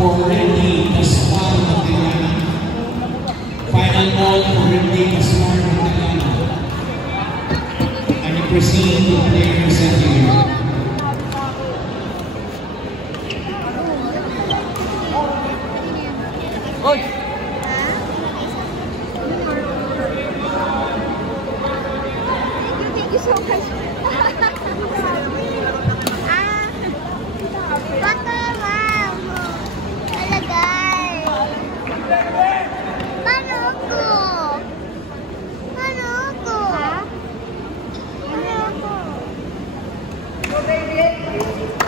For Randy Pascual Montellano. Final ball for Randy Pascual Montellano. And you proceed to players at here. Thank you so much. Baby.